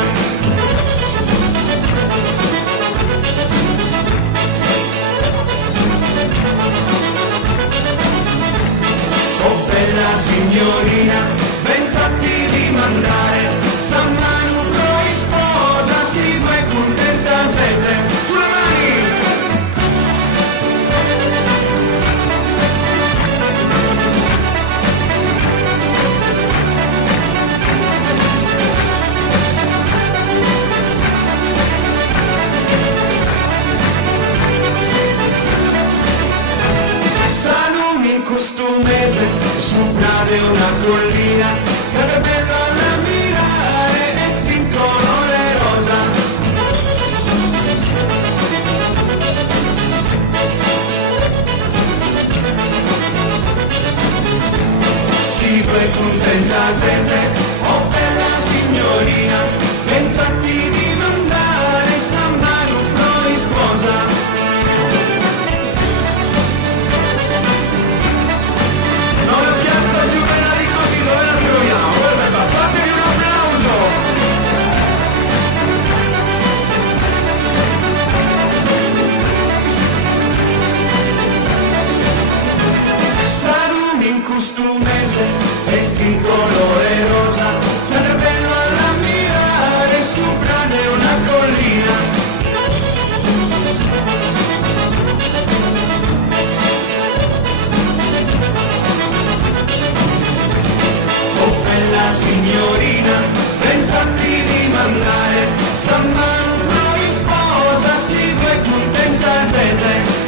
Oh bella signorina, pensati di mandare, San Manu poi sposa, si due contenta sese, sulle mani! Salumi in costumese, sopra di una collina, che è bello da mirare, vesti in colore rosa. Si due contenta sese, oh bella signorina, pensati di mandare San Manu poi sposa. Non la piazza più bella di così, dove la troviamo? Guarda qua, fatevi un applauso! Salumi in costumese, vesti in colore rosa, è bello da ammirare, sopra di una collina. Oh bella signorina, pensati di mandare San Manu poi sposa, si due contenta sese.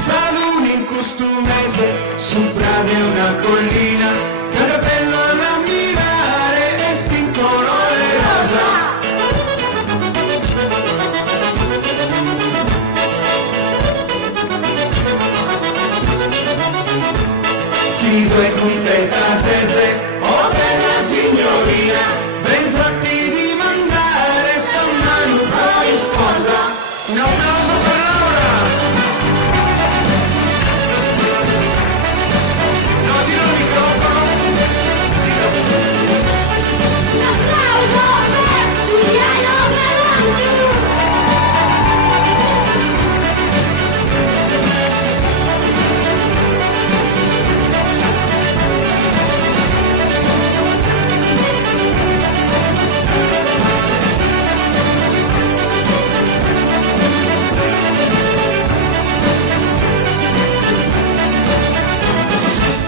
Salumi in costumese, sopra di una collina, che è bello da ammirare, vesti in colore rosa. Si due contenta sese, oh bella signorina, pensati di mandare San Manu poi sposa. Un applauso per Laura! No, dillo al microfono! Un applauso per Giuliano Melangi!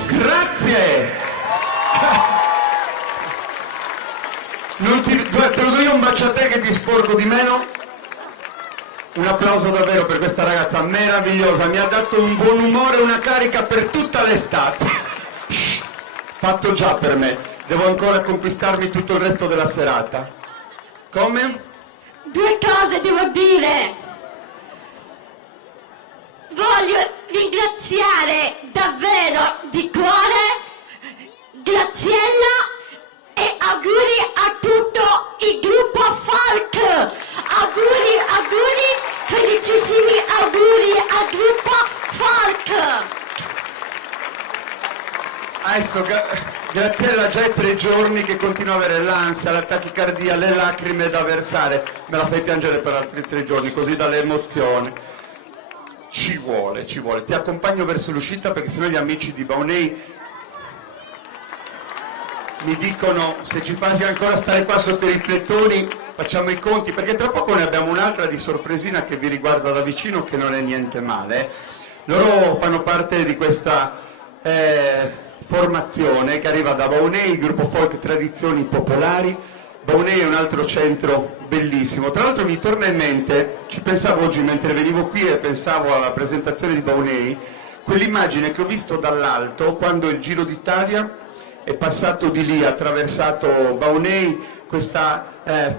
Grazie! Non ti, guarda, te lo do io un bacio a te che ti sporco di meno. Un applauso davvero per questa ragazza meravigliosa, mi ha dato un buon umore e una carica per tutta l'estate. Shh, fatto già per me, devo ancora conquistarmi tutto il resto della serata. Come? Due cose devo dire. Voglio ringraziare davvero di cuore Graziella e auguri a tutto il gruppo Folk. Auguri, auguri, felicissimi auguri al gruppo Folk. Adesso Graziella già è 3 giorni che continua a avere l'ansia, la tachicardia, le lacrime da versare. Me la fai piangere per altri 3 giorni, così dall'emozione. Ci vuole, ci vuole. Ti accompagno verso l'uscita perché sennò gli amici di Baunei mi dicono se ci fai ancora stare qua sotto i riflettori facciamo i conti, perché tra poco ne abbiamo un'altra di sorpresina che vi riguarda da vicino che non è niente male. Loro fanno parte di questa formazione che arriva da Baunei, il gruppo folk Tradizioni Popolari. Baunei è un altro centro bellissimo. Tra l'altro mi torna in mente, ci pensavo oggi mentre venivo qui e pensavo alla presentazione di Baunei, quell'immagine che ho visto dall'alto quando il Giro d'Italia è passato di lì, ha attraversato Baunei, questa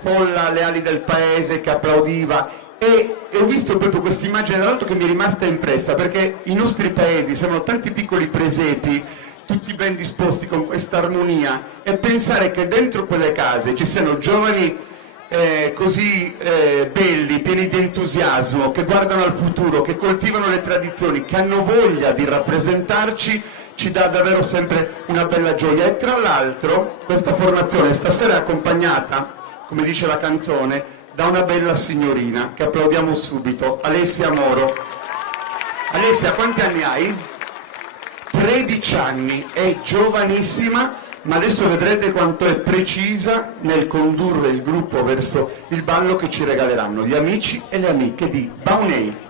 folla alle ali del paese che applaudiva, e ho visto proprio questa immagine dall'alto che mi è rimasta impressa, perché i nostri paesi sembrano tanti piccoli presepi, tutti ben disposti con questa armonia, e pensare che dentro quelle case ci siano giovani così belli, pieni di entusiasmo, che guardano al futuro, che coltivano le tradizioni, che hanno voglia di rappresentarci, ci dà davvero sempre una bella gioia. E tra l'altro questa formazione stasera è accompagnata, come dice la canzone, da una bella signorina che applaudiamo subito, Alessia Moro. Alessia, quanti anni hai? 13 anni, è giovanissima, ma adesso vedrete quanto è precisa nel condurre il gruppo verso il ballo che ci regaleranno gli amici e le amiche di Baunei.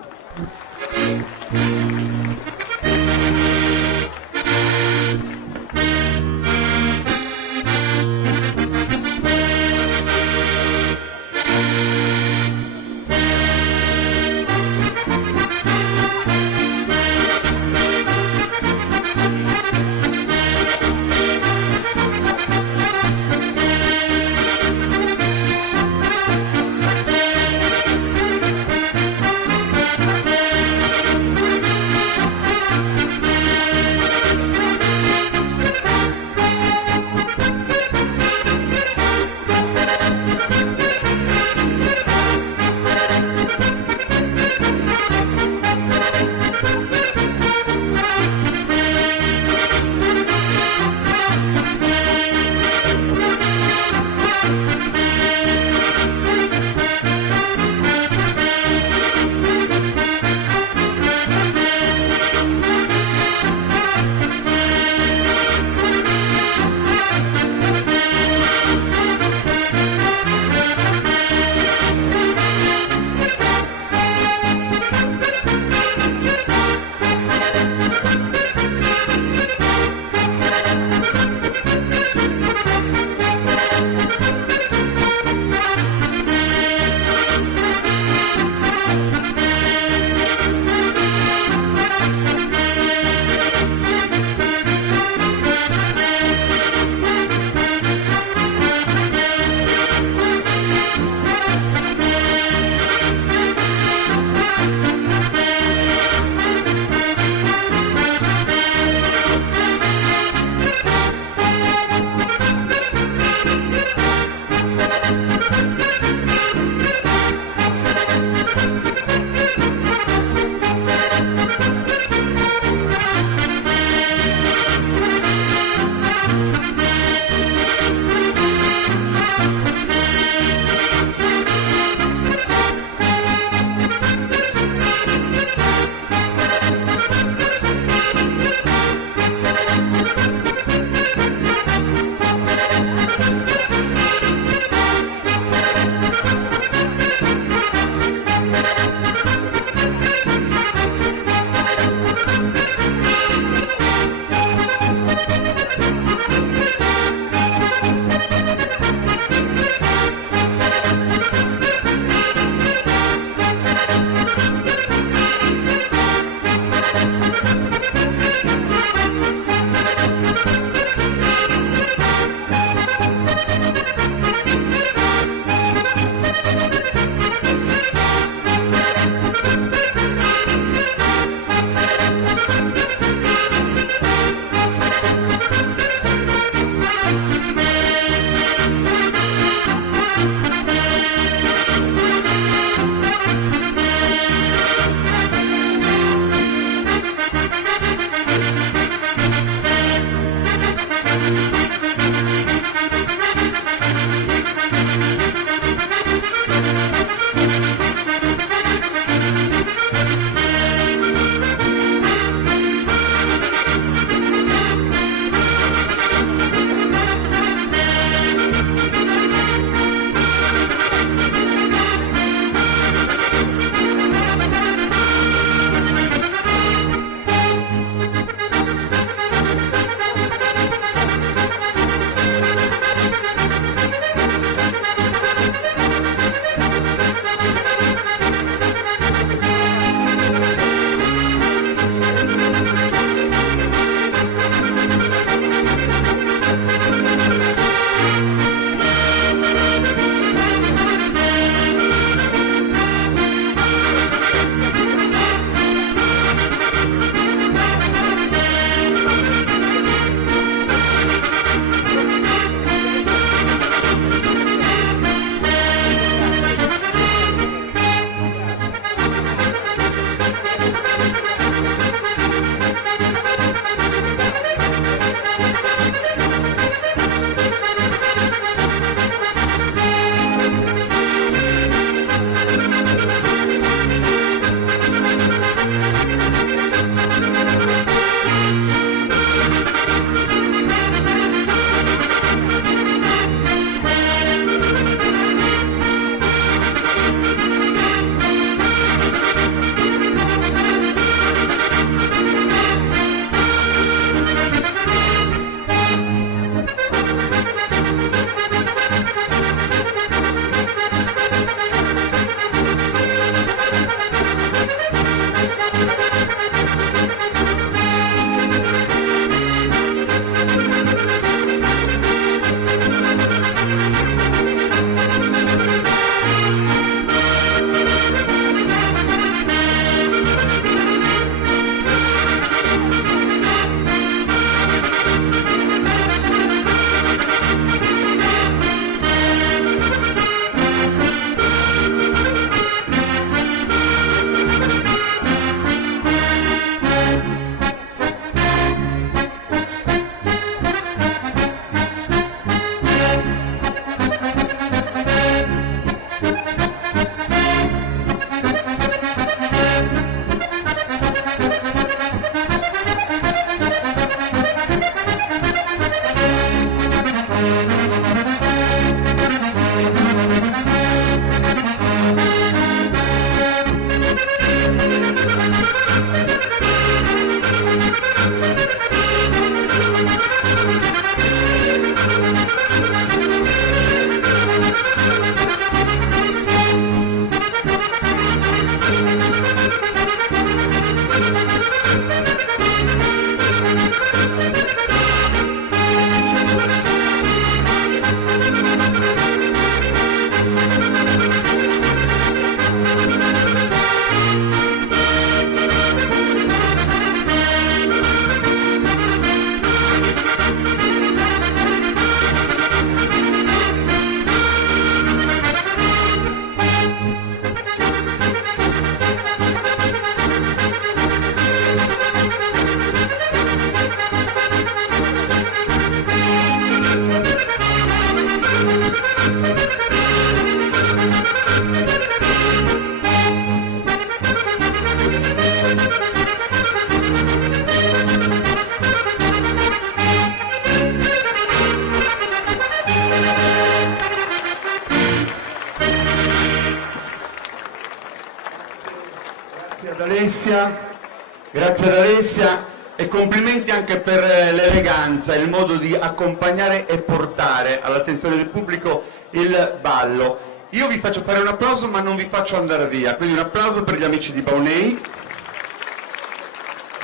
grazie ad Alessia e complimenti anche per l'eleganza, il modo di accompagnare e portare all'attenzione del pubblico il ballo. Io vi faccio fare un applauso ma non vi faccio andare via, quindi un applauso per gli amici di Baunei.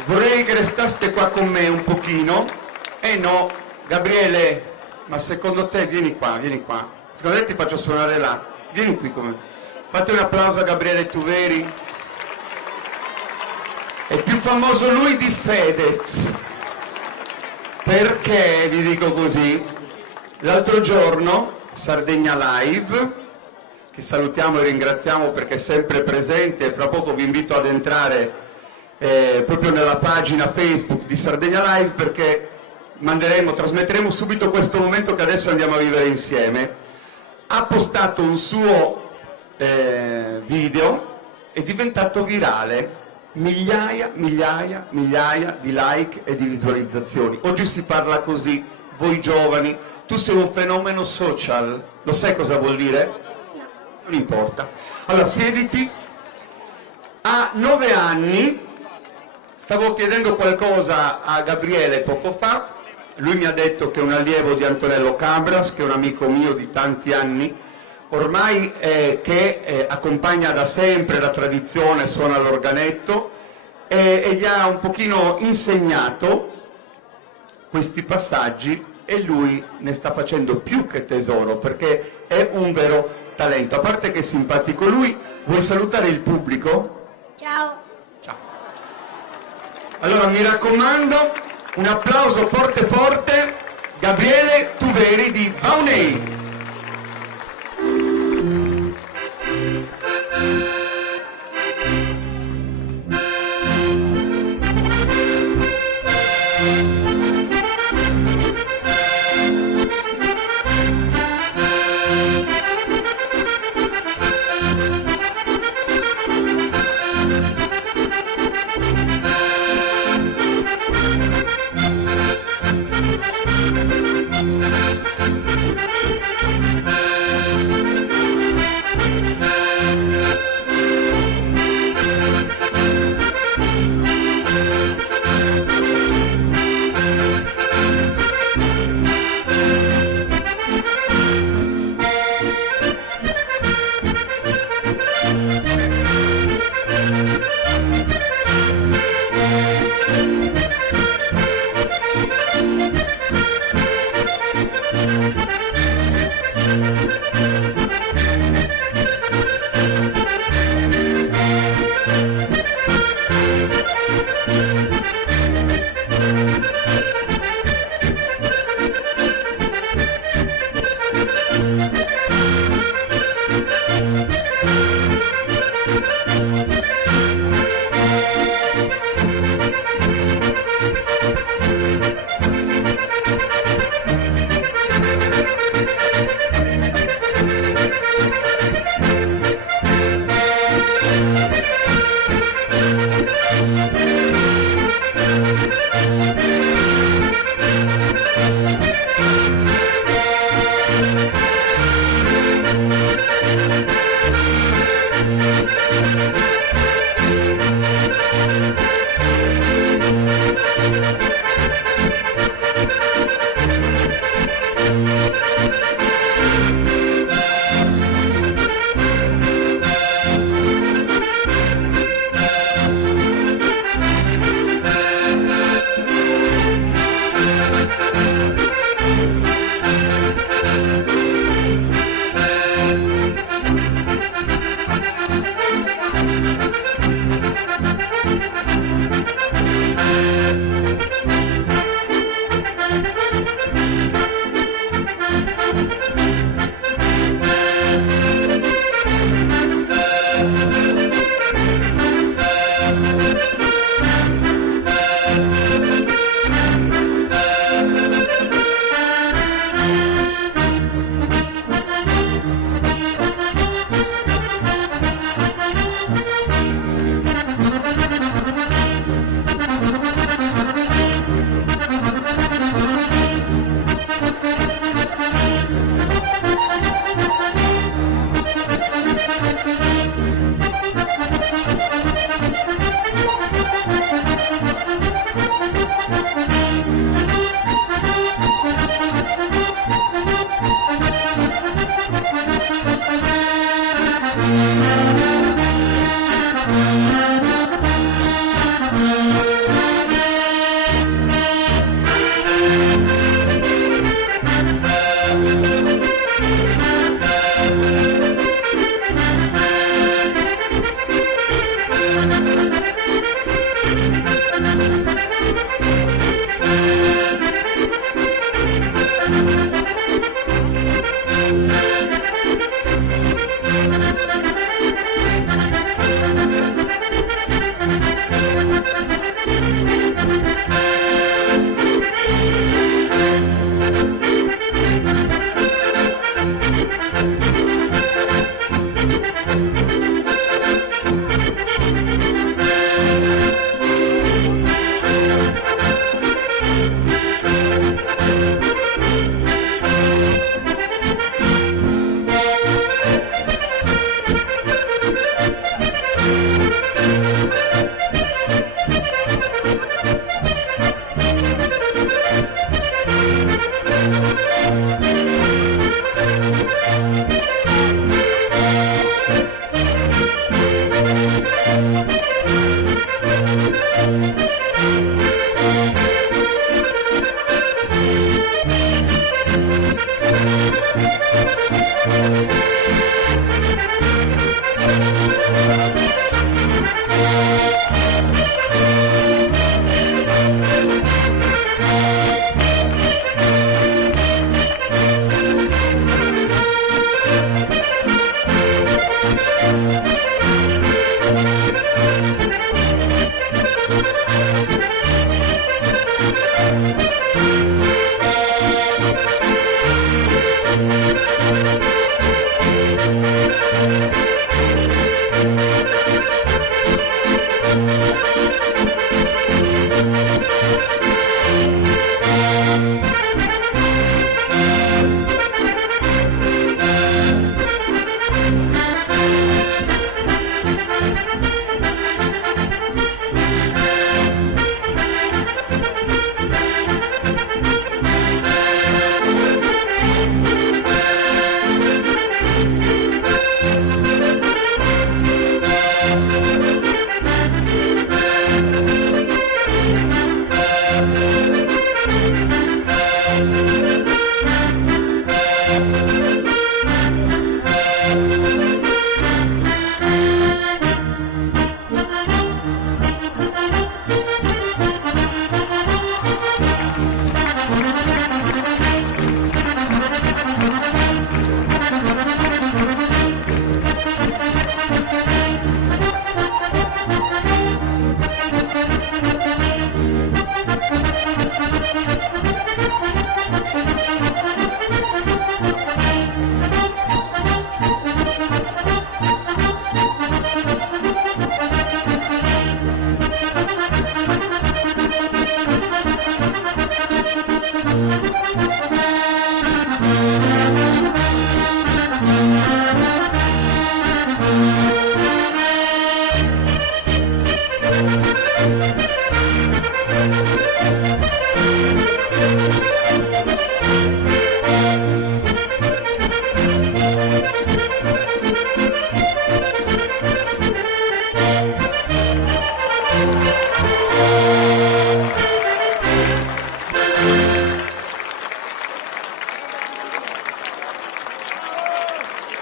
Vorrei che restaste qua con me un pochino. No, Gabriele, ma secondo te, vieni qua. Secondo te ti faccio suonare là? Vieni qui con me. Fate un applauso a Gabriele Tuveri. È più famoso lui di Fedez. Perché vi dico così? L'altro giorno, Sardegna Live, che salutiamo e ringraziamo perché è sempre presente, fra poco vi invito ad entrare proprio nella pagina Facebook di Sardegna Live perché trasmetteremo subito questo momento che adesso andiamo a vivere insieme. Ha postato un suo video, è diventato virale, migliaia di like e di visualizzazioni. Oggi si parla così, voi giovani, tu sei un fenomeno social, lo sai cosa vuol dire? Non importa. Allora, siediti. A 9 anni, stavo chiedendo qualcosa a Gabriele poco fa, lui mi ha detto che è un allievo di Antonello Cabras, che è un amico mio di tanti anni, ormai che accompagna da sempre la tradizione, suona l'organetto e gli ha un pochino insegnato questi passaggi e lui ne sta facendo più che tesoro perché è un vero talento. A parte che è simpatico lui, vuoi salutare il pubblico? Ciao. Ciao. Allora mi raccomando, un applauso forte forte, Gabriele Tuveri di Baunei.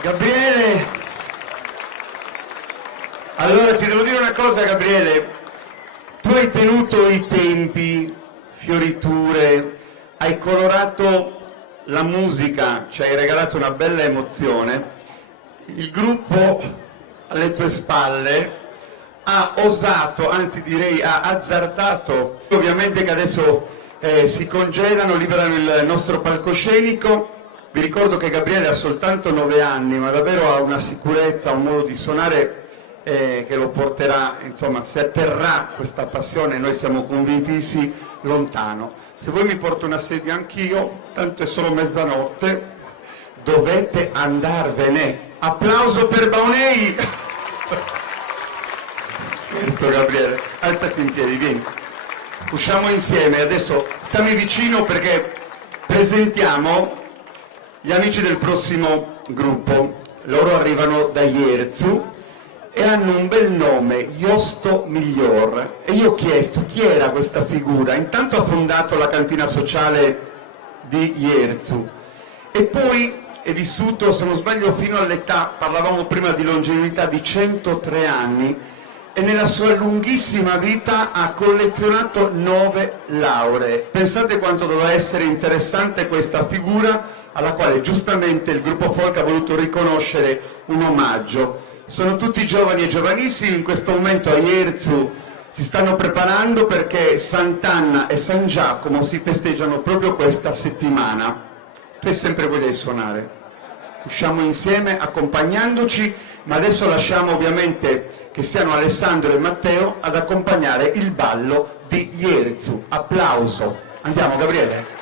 Gabriele, allora ti devo dire una cosa, Gabriele, tu hai tenuto i tempi, fioriture, hai colorato la musica, ci hai regalato una bella emozione, il gruppo alle tue spalle ha osato, anzi direi ha azzardato, ovviamente che adesso si congedano, liberano il nostro palcoscenico. Vi ricordo che Gabriele ha soltanto 9 anni, ma davvero ha una sicurezza, un modo di suonare che lo porterà, insomma, se atterrà questa passione, noi siamo convintissimi, lontano. Se voi mi porto una sedia anch'io, tanto è solo mezzanotte, dovete andarvene. Applauso per Baunei! Scherzo, Gabriele, alzati in piedi, vieni. Usciamo insieme, adesso stammi vicino perché presentiamo gli amici del prossimo gruppo. Loro arrivano da Jerzu e hanno un bel nome, Josto Miglior. E io ho chiesto chi era questa figura. Intanto ha fondato la cantina sociale di Jerzu e poi è vissuto, se non sbaglio, fino all'età, parlavamo prima di longevità, di 103 anni, e nella sua lunghissima vita ha collezionato 9 lauree. Pensate quanto doveva essere interessante questa figura, alla quale giustamente il gruppo folk ha voluto riconoscere un omaggio. Sono tutti giovani e giovanissimi, in questo momento a Jerzu si stanno preparando perché Sant'Anna e San Giacomo si festeggiano proprio questa settimana. Tu hai sempre voglia di suonare, usciamo insieme accompagnandoci, ma adesso lasciamo ovviamente che siano Alessandro e Matteo ad accompagnare il ballo di Jerzu. Applauso. Andiamo, Gabriele.